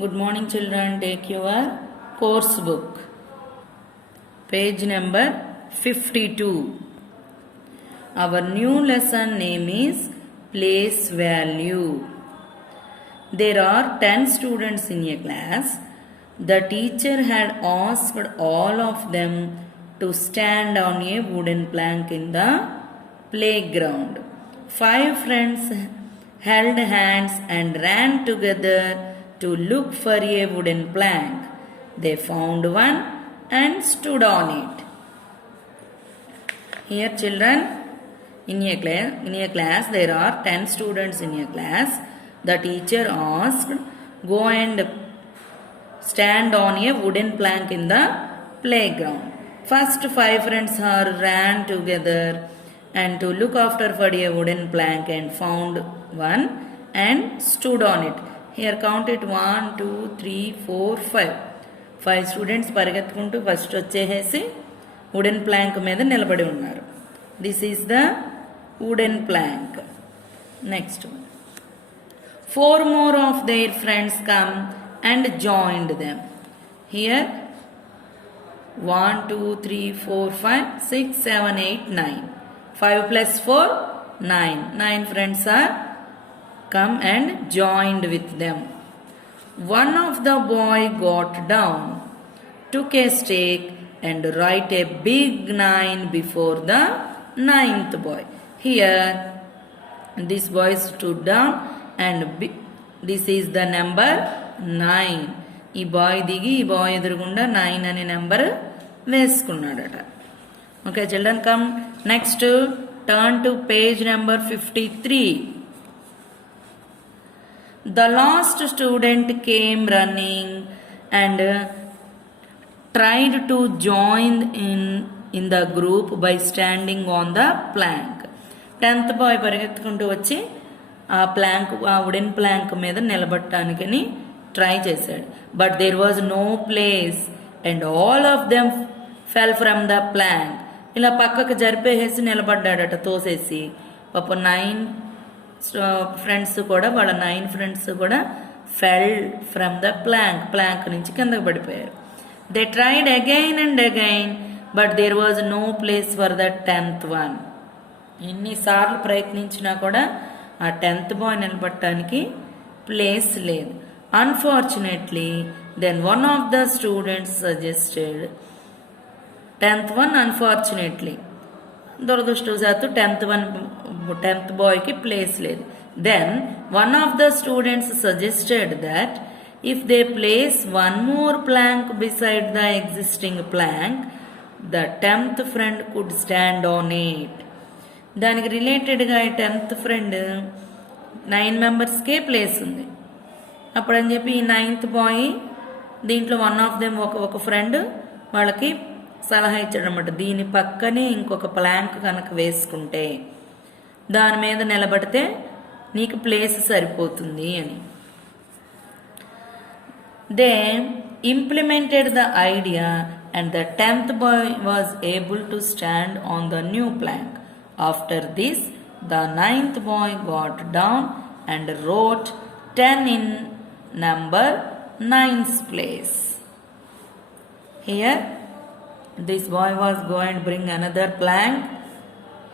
Good morning children, take your course book. Page number 52. Our new lesson name is place value. There are 10 students in a class. The teacher had asked all of them to stand on a wooden plank in the playground. 5 friends held hands and ran together to look for a wooden plank. They found one and stood on it. Here children, in a class there are 10 students in a class. The teacher asked, go and stand on a wooden plank in the playground. First 5 friends ran together and to look after for a wooden plank and found one and stood on it. Here count it 1, 2, 3, 4, 5. 5 students పరిగెత్తుకుంటూ first వచ్చేసి wooden plank మీద నిలబడి ఉన్నారు. This is the wooden plank. Next 4 more of their friends come and joined them. Here 1, 2, 3, 4, 5, 6, 7, 8, 9. 5 plus 4, 9. 9 friends are come and joined with them. One of the boy got down, took a stake and write a big 9 before the 9th boy. Here this boy stood down and this is the number 9. ఈ bye దిగి ఈ bye ఎదురుగుండా 9 అనే number వేసుకున్నాడట. Okay children, come next turn to page number 53. The last student came running and tried to join in the group by standing on the plank. 10th boy పరిగెత్తుకుంటూ వచ్చి ఆ wooden plank మీద నిలబడటానికి try చేశాడు. But there was no place and all of them fell from the plank. ఇలా పక్కకు జరిపేసి నిలబడ్డాడట తోసేసి. పాప 9 ఫ్రెండ్స్ కూడా వాళ్ళ 9 ఫ్రెండ్స్ కూడా ఫెల్ ఫ్రమ్ ద ప్లాంక్ నుంచి కిందకు పడిపోయారు. They tried again and again but there was no place for the 10th one. ఎన్నిసార్లు ప్రయత్నించినా కూడా ఆ 10th బాయ్ నిలబడటానికి ప్లేస్ లేదు. Unfortunately then one of the students suggested 10th one unfortunately దురదృష్టవశాత్తు 10th బాయ్కి ప్లేస్ లేదు. Then one of the students suggested that if they place one more plank beside the existing plank the 10th friend could stand on it. దానికి రిలేటెడ్గా ఈ 10th friend 9 మెంబర్స్కే place ఉంది. అప్పుడని చెప్పి ఈ 9th bye దీంట్లో one of them ఒక friend వాళ్ళకి సలహా ఇచ్చాడు అనమాట. దీని పక్కనే ఇంకొక ప్లాంక్ కనుక వేసుకుంటే దాని మీద నిలబడితే నీకు ప్లేస్ సరిపోతుంది అని. They implemented the idea and the 10th boy was able to stand on the new plank. After this the 9th boy got down and wrote 10 in number 9's place. Here this boy was going to bring another plank.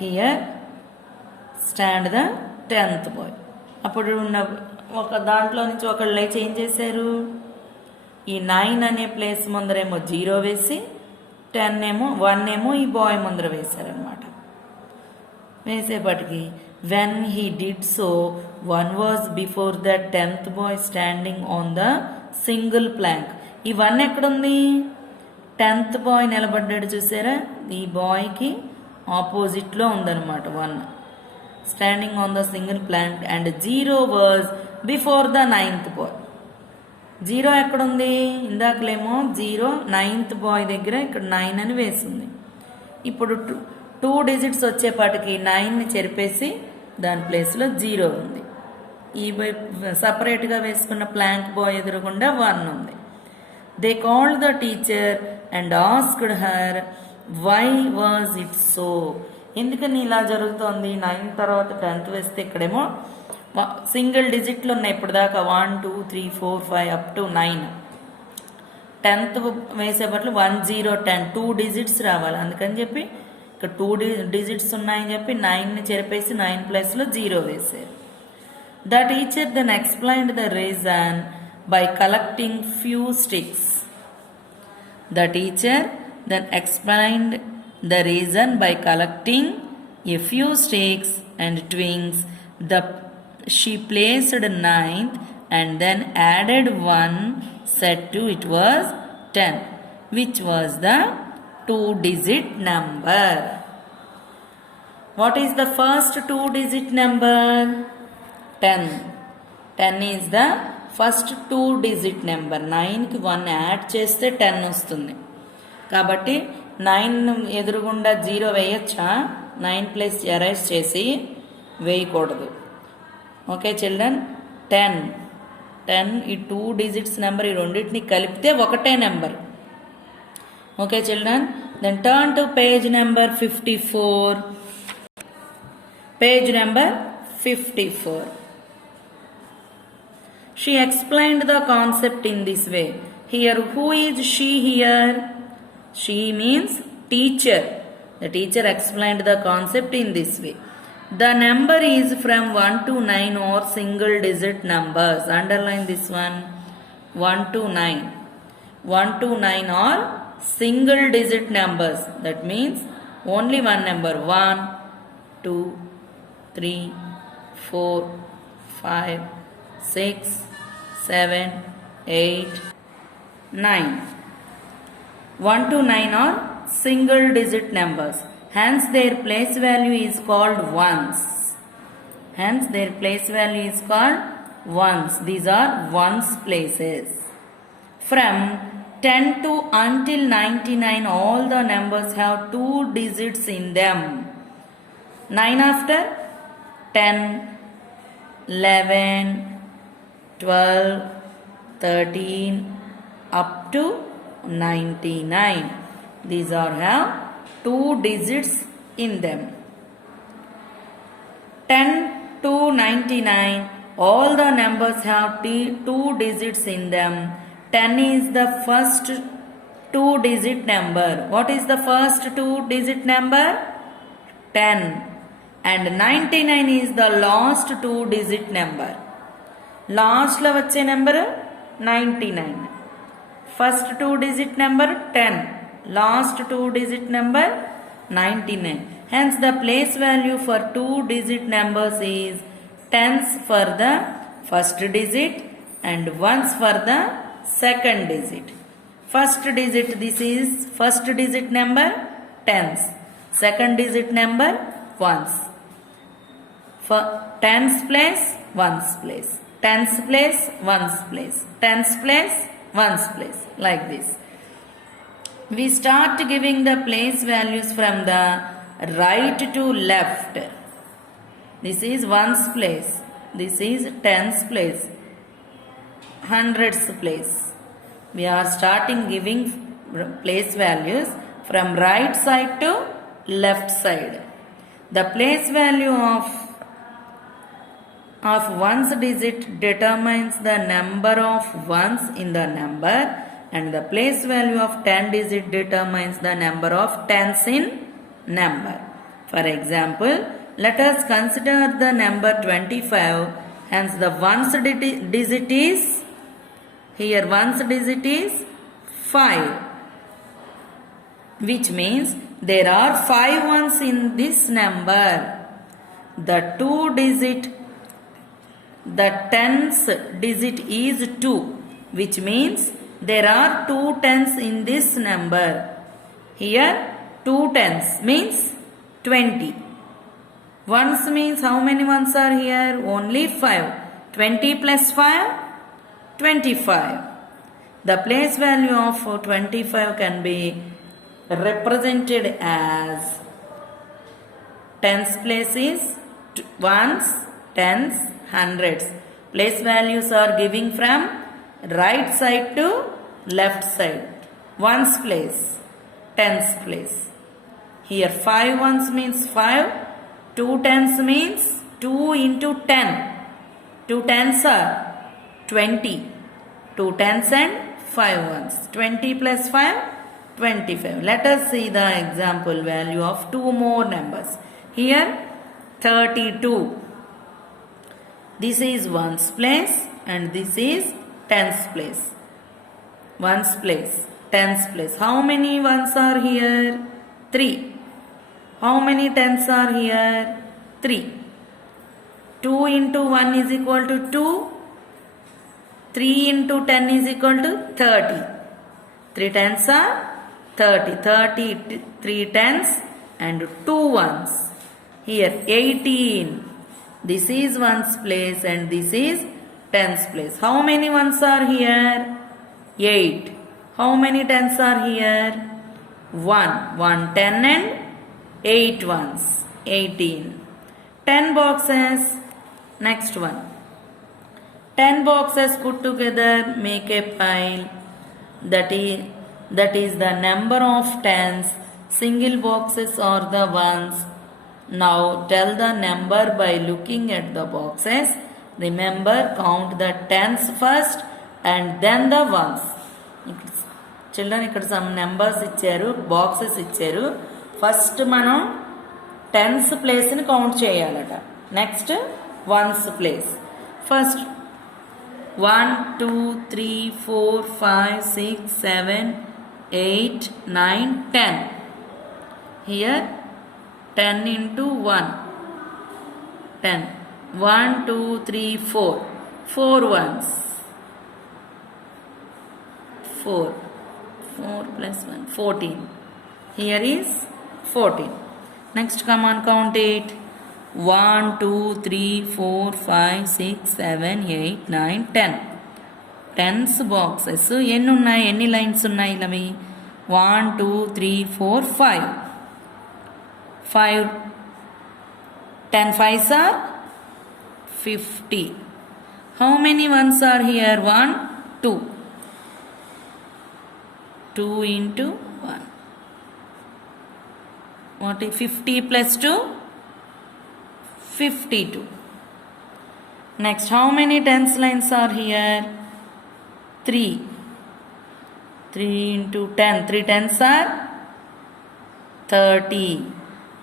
Here stand the 10th boy. అప్పుడు ఒక దాంట్లో నుంచి ఒకళ్ళు లేచి ఏం చేశారు, ఈ 9 అనే ప్లేస్ ముందరేమో 0 వేసి 1 ఏమో ఈ బాయ్ ముందర వేశారనమాట. వేసేపటికి when he did so 1 was before the 10th boy standing on the single plank. ఈ 1 ఎక్కడుంది, 10th బాయ్ నిలబడ్డాడు చూసారా, ఈ బాయ్కి ఆపోజిట్లో ఉందన్నమాట 1 standing on the single plank. And 0 was before the 9th boy. 0 ఎక్కడుంది, ఇందాకలేమో 0 9th బాయ్ దగ్గర ఇక్కడ 9 అని వేసింది. ఇప్పుడు 2 డిజిట్స్ వచ్చేపాటికి 9ని చెరిపేసి దాని ప్లేస్లో 0 ఉంది. ఈ సపరేట్గా వేసుకున్న ప్లాంక్ బాయ్ ఎదురుగుండా 1 ఉంది. They called the teacher and asked her why was it so. ఎందుకని ఇలా జరుగుతోంది, 9 తర్వాత 10th వేస్తే ఇక్కడేమో సింగిల్ డిజిట్లు ఉన్నాయి ఇప్పుడు దాకా 1 2 3 4 5 అప్ టు 9. 10th వేసేపట్లు 1 0 10 2 డిజిట్స్ రావాలి. అందుకని చెప్పి ఇక్కడ 2 డిజిట్స్ ఉన్నాయని చెప్పి 9ని చెరిపేసి 9 ప్లేస్లో 0 వేసారు. The teacher then explained the reason by collecting few sticks. The teacher then explained the reason by collecting a few sticks and twigs. She placed 9th and then added 1 set to it was 10, which was the 2-digit number. What is the first 2-digit number? 10. 10 is the first 2-digit number. 9కి 1 add చేస్తే 10 వస్తుంది. కాబట్టి 9 ఎదురుగుండా 0 వేయచ్చా? 9 plus arise చేసి వేయకూడదు. Okay children, 10 ఈ 2 digits number ఈ రెండింటిని కలిపితే ఒకటే number. Okay children, then turn to page number 54. Page number 54. She explained the concept in this way. Here, who is she here? She means teacher. The teacher explained the concept in this way. The number is from 1 to 9 or single digit numbers. Underline this one. 1 to 9. 1 to 9 are single digit numbers. That means only one number. 1, 2, 3, 4, 5, 6, 7, 8, 9. 1 to 9 are single digit numbers. Hence their place value is called ones. Hence their place value is called ones. These are ones places. From 10 to until 99 all the numbers have 2 digits in them. 9 after 10, 11, 12, 13 up to 99. These are have 2 digits in them. 10 to 99 all the numbers have 2 digits in them. 10 is the first 2 digit number. What is the first 2 digit number? 10. And 99 is the last 2 digit number. Last lo vache number 99. First 2 digit number 10. Last 2 digit number 99. Hence the place value for 2 digit numbers is tens for the first digit and ones for the second digit. First digit, this is first digit number tens. Second digit number ones. For tens place, ones place. Tens place, ones place. Tens place, ones place. Like this. We start giving the place values from the right to left. This is ones place. This is tens place. Hundreds place. We are starting giving place values from right side to left side. The place value of ones digit determines the number of ones in the number, and the place value of 10 digit determines the number of tens in number. For example, let us consider the number 25. Hence the ones digit is, here ones digit is 5, which means there are 5 ones in this number. The 2 digit, the tens digit is 2, which means there are 2 tens in this number. Here 2 tens means 20. Ones means how many ones are here? Only 5. 20 plus 5, 25. The place value of 25 can be represented as tens place is ones, tens, hundreds. Place values are giving from right side to left side. Ones place, tens place. Here 5 ones means 5, 2 tens means 2 into 10. 2 tens are 20. 2 tens and 5 ones. 20 plus 5, 25. Let us see the example value of two more numbers. Here 32. This is ones place and this is tens place. Ones place, tens place. How many ones are here? 3. How many tens are here? 3. 2 into 1 is equal to 2. 3 into 10 is equal to 30. 3 tens are 30. 30, 3 tens and 2 ones. Here 18. This is ones place and this is tens place. How many ones are here? 8. How many tens are here? 1. 1 10 and 8 ones. 18. 10 boxes. Next one. 10 boxes put together make a pile. That is the number of tens. Single boxes are the ones. Now tell the number by looking at the boxes. Remember, count the tens first and then the ones. Children, ఇక్కడ some numbers ఇచ్చారు, boxes ఇచ్చారు. First మనం tens place ని count చేయాలట. Next ones place. First 1 2 3 4 5 6 7 8 9 10. Here 10 into 1 10. 1 2 3 4. 4 ones. 4 plus 1 14. Here is 14. Next, come on, count it. 1 2 3 4 5 6 7 8 9 10. Tens boxes ఎన్ని ఉన్నాయి, ఎన్ని lines ఉన్నాయి ఇలావి? 1 2 3 4 5. 5 10 5s are 50. How many ones are here? 1 2. 2 into 1. What is 50 plus 2? 52. Next, how many tens lines are here? 3. 3 into 10. 3 tens are 30.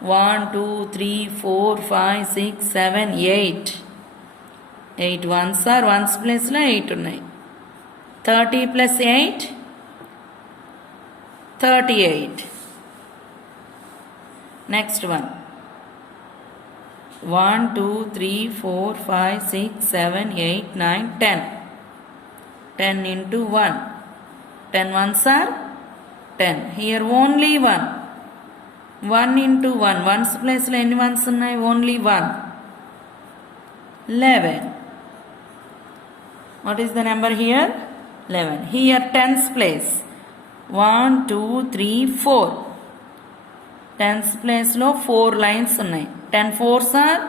1 2 3 4 5 6 7 8. 8 ones are ones place la 8 ఉన్నాయి. 30 plus 8, 38. Next one. 1 2 3 4 5 6 7 8 9 10. 10 into 1. 10 ones are 10. Here only 1. 1 into 1. Ones place లో ఎన్ని ones ఉన్నాయి? Only 1. 11. What is the number here? 11. Here tens place. 1 2 3 4. Tens place లో 4 lines ఉన్నాయి. 10 4s are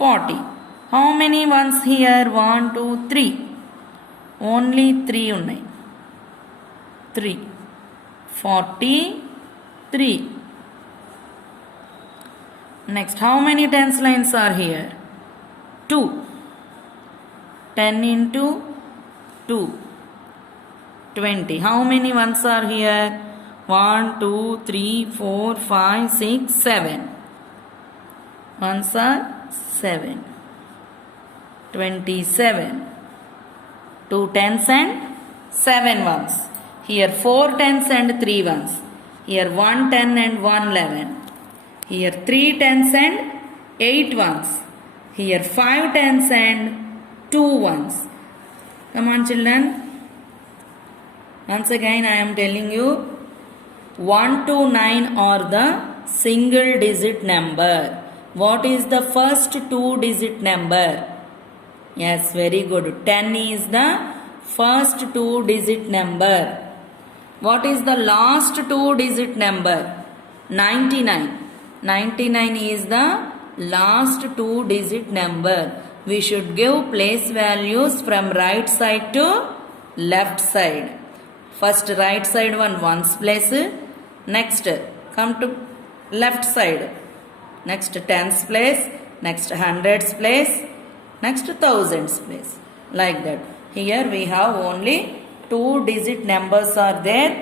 40. How many ones here? 1 2 3. Only 3 ఉన్నాయి. 3. 43. Next, how many tens lines are here? 2. 10 into 2. 20. How many ones are here? 1 2 3 4 5 6 7. Ones are 7. 27. 2 tens and 7 ones. Here 4 tens and 3 ones. Here 1 10 and 1 11. Here 3 tens and 8 ones. Here 5 tens and 2 ones. Come on, children. Once again I am telling you, 1 to 9 are the single digit number. What is the first 2 digit number? Yes, very good. 10 is the first 2 digit number. What is the last 2 digit number? 99. 99 is the last 2 digit number. We should give place values from right side to left side. First right side one ones place. Next come to left side. Next tens place. Next hundreds place. next thousands place, like that. Here we have only 2-digit numbers are there.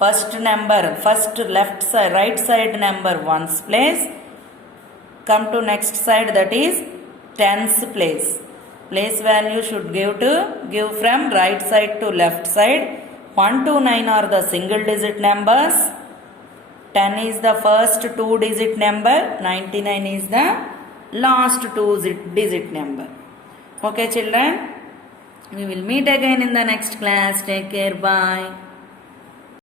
First number, first left side, right side number ones place. Come to next side, that is tens place. Place value should give from right side to left side. 1 to 9 are the single digit numbers. 10 is the first 2-digit number. 99 is the last 2-digit number. Okay children, we will meet again in the next class. Take care. Bye.